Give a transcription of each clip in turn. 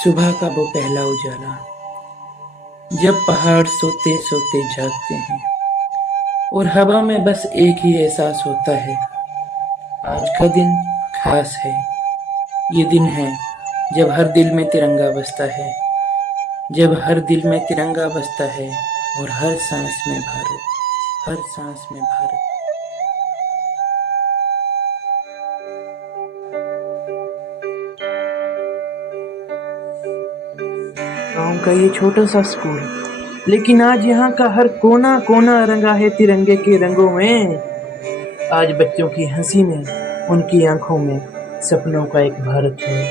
सुबह का वो पहला उजाला, जब पहाड़ सोते सोते जागते हैं और हवा में बस एक ही एहसास होता है, आज का दिन खास है। ये दिन है जब हर दिल में तिरंगा बसता है, जब हर दिल में तिरंगा बसता है और हर सांस में भारत, हर सांस में भारत। गांव का ये छोटा सा स्कूल, लेकिन आज यहाँ का हर कोना कोना रंगा है तिरंगे के रंगों में। आज बच्चों की हंसी में, उनकी आंखों में सपनों का एक भारत है,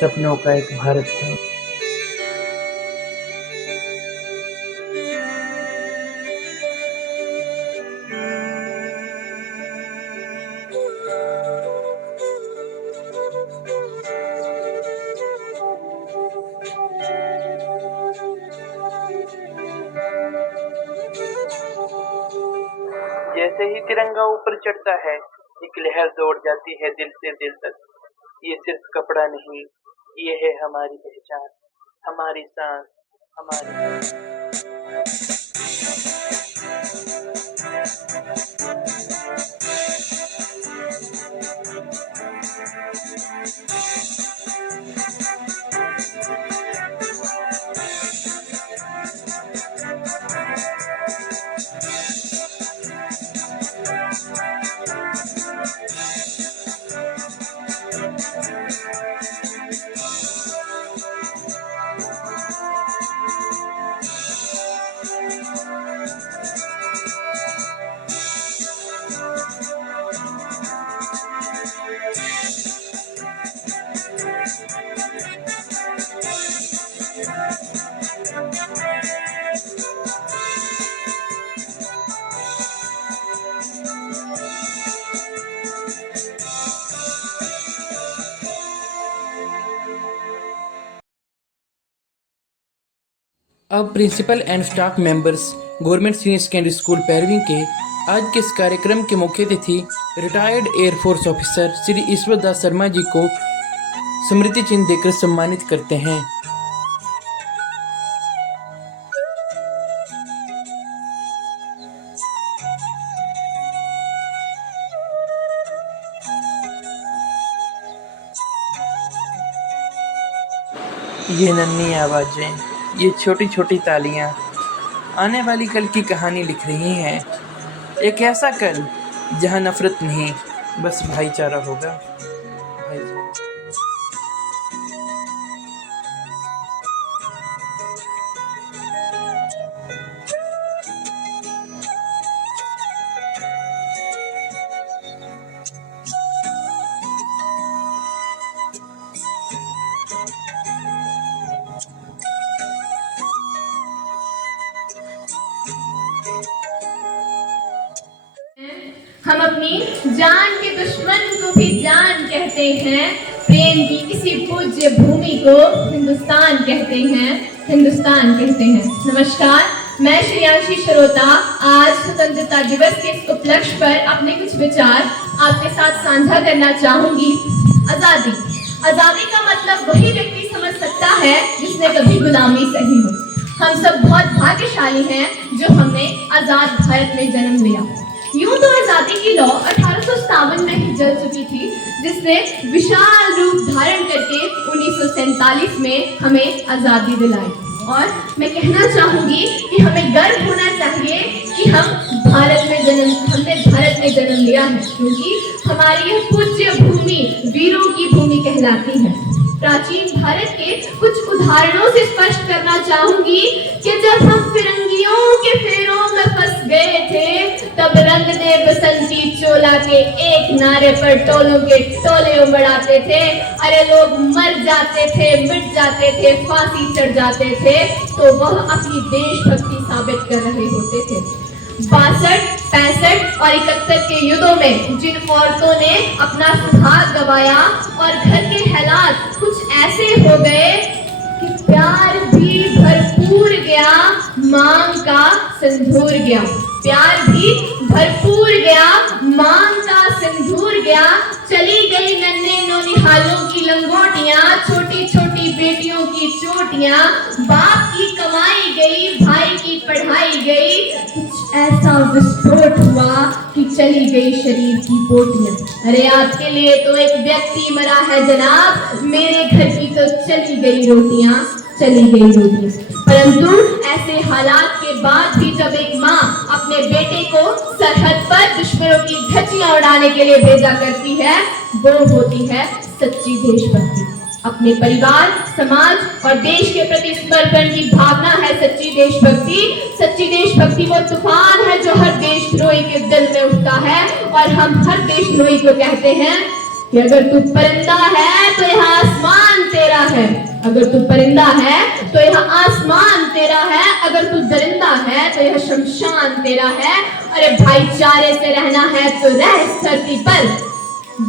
सपनों का एक भारत है। जैसे ही तिरंगा ऊपर चढ़ता है, एक लहर दौड़ जाती है दिल से दिल तक। ये सिर्फ कपड़ा नहीं, ये है हमारी पहचान, हमारी सांस, हमारी। अब principal and staff members government senior secondary school पैरवी के आज के इस कार्यक्रम के मुख्य अतिथि retired air force officer Shri Ishwar Das Sharma ji को स्मृति चिन्ह देकर सम्मानित करते हैं। ये नन्ही आवाजें, ये छोटी छोटी तालियां आने वाली कल की कहानी लिख रही हैं। एक ऐसा कल जहां नफरत नहीं, बस भाईचारा होगा। हम अपनी जान के दुश्मन को भी जान कहते हैं। प्रेम की इसी पूज्य भूमि को हिंदुस्तान कहते हैं, हिंदुस्तान कहते हैं। नमस्कार, मैं श्रेयांशी श्रोता आज स्वतंत्रता दिवस के इस उपलक्ष्य पर अपने कुछ विचार आपके साथ साझा करना चाहूंगी। आजादी, आजादी का मतलब वही व्यक्ति समझ सकता है जिसने कभी गुलामी सही हो। हम सब बहुत भाग्यशाली हैं जो हमने आजाद भारत में जन्म लिया। यूं तो आजादी की लौ 1857 में ही जल चुकी थी, जिसने विशाल रूप धारण करके 1947 में हमें आजादी दिलाई। और मैं कहना चाहूंगी कि हमें गर्व होना चाहिए कि हमने भारत में जन्म लिया है, क्योंकि हमारी यह पूज्य भूमि वीरों की भूमि कहलाती है। प्राचीन भारत के कुछ उदाहरणों से स्पष्ट करना चाहूंगी कि जब हम फिरंगियों के फेरों में फंस गए थे, तब रंग दे बसंती चोला के एक नारे पर टोलों के टोले उमड़ाते थे। अरे लोग मर जाते थे, मिट जाते थे, फांसी चढ़ जाते थे, तो वह अपनी देशभक्ति साबित कर रहे होते थे। 62, 65 और 71 के युद्धों में जिन औरतों ने अपना सुहाग गवाया और घर के हालात कुछ ऐसे हो गए कि प्यार भी भरपूर गया, मांग का सिंदूर गया। प्यार भी भरपूर गया, मांग का सिंदूर गया। चली गई नन्हे नौनिहालों की लंगोटियां, छोटी छोटी बेटियों की की चोटियां, बाप की कमाई गई, भाई की पढ़ाई गई, कुछ ऐसा विस्फोट हुआ कि चली गई शरीर की बोटियां। अरे आपके लिए तो एक व्यक्ति मरा है जनाब, मेरे घर की तो चली गई रोटियां, चली गई रोटियां। परंतु ऐसे हालात के बाद भी जब एक माँ अपने बेटे को सरहद पर दुश्मनों की धज्जियां उड़ाने के लिए भेजा करती है, वो होती है सच्ची देशभक्ति। अपने परिवार, समाज और देश के प्रति समर्पण की भावना है सच्ची देशभक्ति। सच्ची देशभक्ति वो तूफान है जो हर देशद्रोही के दिल में उठता है, और हम हर देशद्रोही को कहते हैं कि अगर तू परिंदा है तो यहाँ आसमान तेरा है, अगर तू परिंदा है तो यहाँ आसमान तेरा है, अगर तू दरिंदा है तो यह शमशान तेरा है। अरे भाईचारे से रहना है तो रह इस धरती पर,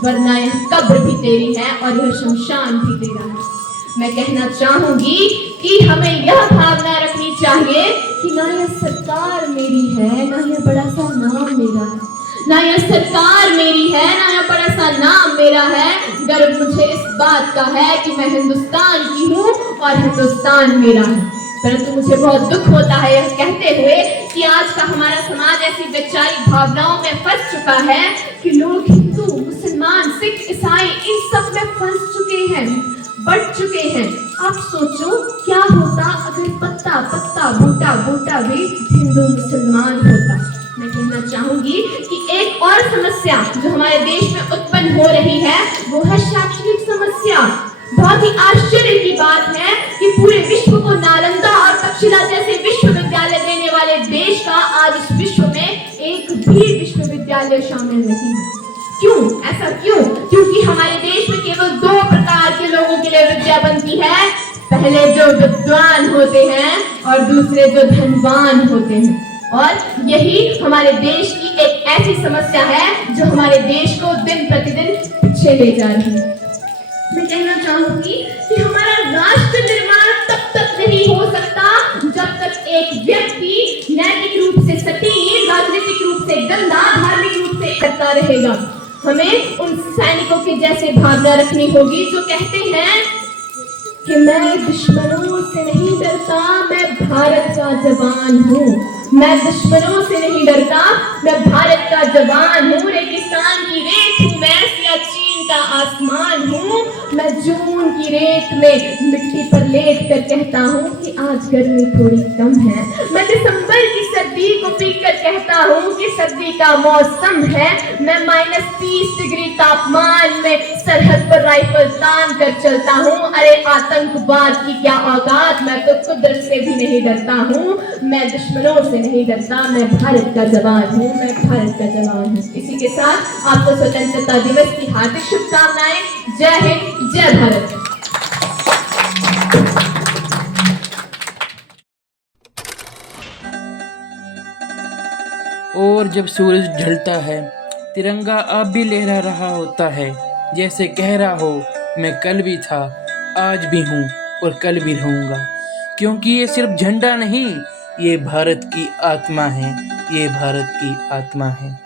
वरना यह कब्र भी तेरी है और यह शमशान भी तेरा है। मैं कहना चाहूंगी कि हमें यह भावना रखनी चाहिए कि ना यह सरकार मेरी है, ना यह बड़ा सा नाम मेरा है, ना यह सरकार मेरी है, ना यह बड़ा सा नाम मेरा है। गर्व मुझे इस बात का है कि मैं हिंदुस्तान की हूँ और हिंदुस्तान मेरा है। परंतु मुझे बहुत दुख होता है यह कहते हुए कि आज का हमारा समाज ऐसी वैचारिक भावनाओं में फंस चुका है कि लोग हिंदू, मुसलमान, सिख, ईसाई इन सब में फंस चुके हैं, बढ़ चुके हैं। आप सोचो क्या होता अगर पत्ता पत्ता, बूटा बूटा भी हिंदू मुसलमान होता। मैं कहना चाहूंगी कि एक और समस्या जो हमारे देश में उत्पन्न हो रही है वो है शैक्षणिक समस्या। बहुत ही आश्चर्य की बात है कि पूरे विश्व को नालंदा और तक्षशिला जैसे विश्वविद्यालय देने वाले देश का आज इस विश्व में एक भी विश्वविद्यालय शामिल नहीं है। क्यों? ऐसा क्यों? क्योंकि हमारे देश में केवल दो प्रकार के लोगों के लिए विद्या बनती है, पहले जो विद्वान होते हैं और दूसरे जो धनवान होते हैं। और यही हमारे देश की एक ऐसी समस्या है जो हमारे देश को दिन प्रतिदिन पीछे ले जा रही है। मैं कहना चाहूंगी कि हमारा राष्ट्र निर्माण तब तक नहीं हो सकता जब तक एक व्यक्ति नैतिक रूप से सटी, राजनीतिक रूप से गंदा, धार्मिक रूप से करता रहेगा। हमें उन सैनिकों के जैसे भावना रखनी होगी जो कहते हैं कि मैं दुश्मनों से नहीं डरता, मैं भारत का जवान हूँ। मैं दुश्मनों से नहीं डरता, मैं भारत का जवान हूँ। रेगिस्तान की रेत हूँ मैं, सियाचिन का आसमान हूँ। मैं जून की रेत में मिट्टी पर लेट कर कहता हूँ कि आज गर्मी थोड़ी कम है। मैं दिसंबर की सर्दी को पीकर कहता हूँ कि सर्दी का मौसम है। मैं -30 डिग्री तापमान में सरहद पर राइफल तान कर चलता हूँ। अरे आतंकवाद की क्या औकात, मैं तो कुदरत से भी नहीं डरता हूँ। मैं दुश्मनों से नहीं डरता, मैं भारत का जवान हूँ, मैं भारत का जवान हूँ। इसी के साथ आपको स्वतंत्रता दिवस की हार्दिक शुभकामनाएं। जय हिंद, जय भारत। और जब सूरज ढलता है, तिरंगा अब भी लहरा रहा होता है, जैसे कह रहा हो मैं कल भी था, आज भी हूँ और कल भी रहूँगा। क्योंकि ये सिर्फ झंडा नहीं, ये भारत की आत्मा है, ये भारत की आत्मा है।